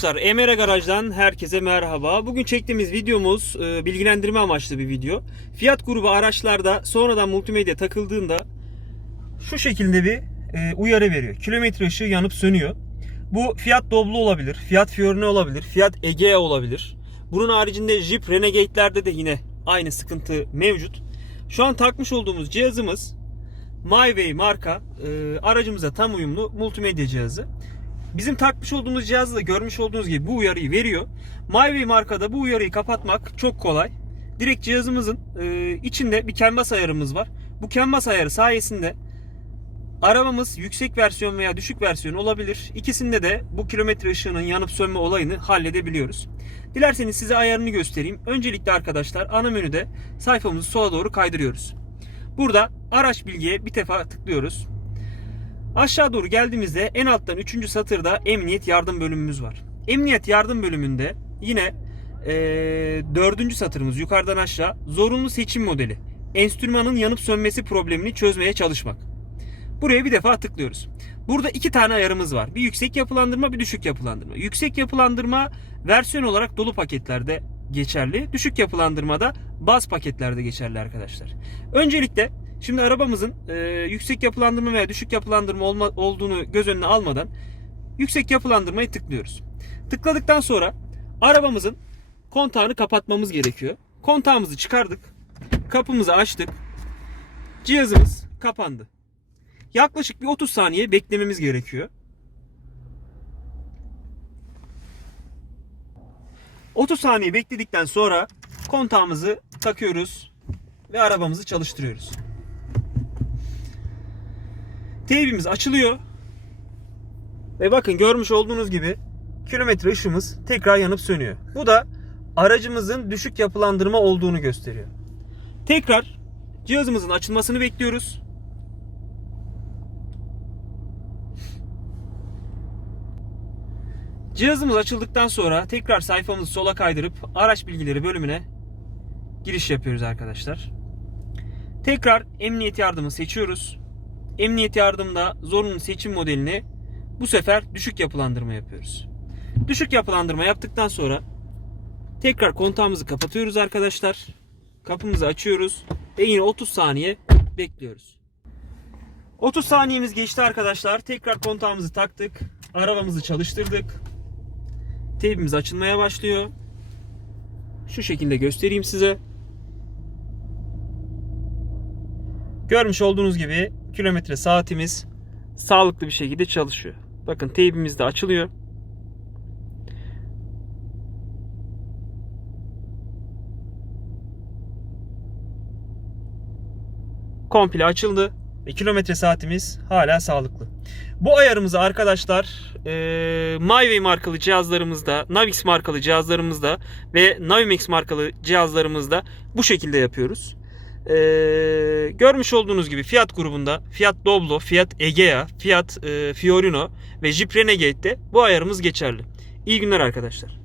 Arkadaşlar Emre Garaj'dan herkese merhaba. Bugün çektiğimiz videomuz e, bilgilendirme amaçlı bir video. Fiyat grubu araçlarda sonradan multimedya takıldığında şu şekilde bir e, uyarı veriyor. Kilometre ışığı yanıp sönüyor. Bu Fiat Doblo olabilir, Fiat Fiorino olabilir, Fiat Egea olabilir. Bunun haricinde Jeep Renegade'lerde de yine aynı sıkıntı mevcut. Şu an takmış olduğumuz cihazımız MyWay marka e, aracımıza tam uyumlu multimedya cihazı. Bizim takmış olduğumuz cihazda da görmüş olduğunuz gibi bu uyarıyı veriyor. MyWay markada bu uyarıyı kapatmak çok kolay. Direkt cihazımızın e, içinde bir canvas ayarımız var. Bu canvas ayarı sayesinde arabamız yüksek versiyon veya düşük versiyon olabilir. İkisinde de bu kilometre ışığının yanıp sönme olayını halledebiliyoruz. Dilerseniz size ayarını göstereyim. Öncelikle arkadaşlar ana menüde sayfamızı sola doğru kaydırıyoruz. Burada araç bilgiye bir defa tıklıyoruz. Aşağı doğru geldiğimizde en alttan 3. satırda emniyet yardım bölümümüz var. Emniyet yardım bölümünde yine e, 4. satırımız yukarıdan aşağı zorunlu seçim modeli. Enstrümanın yanıp sönmesi problemini çözmeye çalışmak. Buraya bir defa tıklıyoruz. Burada iki tane ayarımız var. Bir yüksek yapılandırma, bir düşük yapılandırma. Yüksek yapılandırma versiyon olarak dolu paketlerde geçerli. Düşük yapılandırmada baz paketlerde geçerli arkadaşlar. Öncelikle şimdi arabamızın e, yüksek yapılandırma veya düşük yapılandırma olma, olduğunu göz önüne almadan yüksek yapılandırmayı tıklıyoruz. Tıkladıktan sonra arabamızın kontağını kapatmamız gerekiyor. Kontağımızı çıkardık. Kapımızı açtık. Cihazımız kapandı. Yaklaşık bir 30 saniye beklememiz gerekiyor. 30 saniye bekledikten sonra kontağımızı takıyoruz ve arabamızı çalıştırıyoruz. Teybimiz açılıyor. Ve bakın görmüş olduğunuz gibi kilometre ışığımız tekrar yanıp sönüyor. Bu da aracımızın düşük yapılandırma olduğunu gösteriyor. Tekrar cihazımızın açılmasını bekliyoruz. Cihazımız açıldıktan sonra tekrar sayfamızı sola kaydırıp araç bilgileri bölümüne giriş yapıyoruz arkadaşlar. Tekrar emniyet yardımı seçiyoruz. Emniyet yardımda zorunlu seçim modelini bu sefer düşük yapılandırma yapıyoruz. Düşük yapılandırma yaptıktan sonra tekrar kontağımızı kapatıyoruz arkadaşlar. Kapımızı açıyoruz ve yine 30 saniye bekliyoruz. 30 saniyemiz geçti arkadaşlar. Tekrar kontağımızı taktık. Arabamızı çalıştırdık. Teybimiz açılmaya başlıyor. Şu şekilde göstereyim size. Görmüş olduğunuz gibi kilometre saatimiz sağlıklı bir şekilde çalışıyor. Bakın teybimiz de açılıyor. Komple açıldı ve kilometre saatimiz hala sağlıklı. Bu ayarımızı arkadaşlar e, MyWay markalı cihazlarımızda, Navix markalı cihazlarımızda ve Navimax markalı cihazlarımızda bu şekilde yapıyoruz. E, görmüş olduğunuz gibi Fiat grubunda Fiat Doblo, Fiat Egea, Fiat e, Fiorino ve Jeep Renegade'de bu ayarımız geçerli. İyi günler arkadaşlar.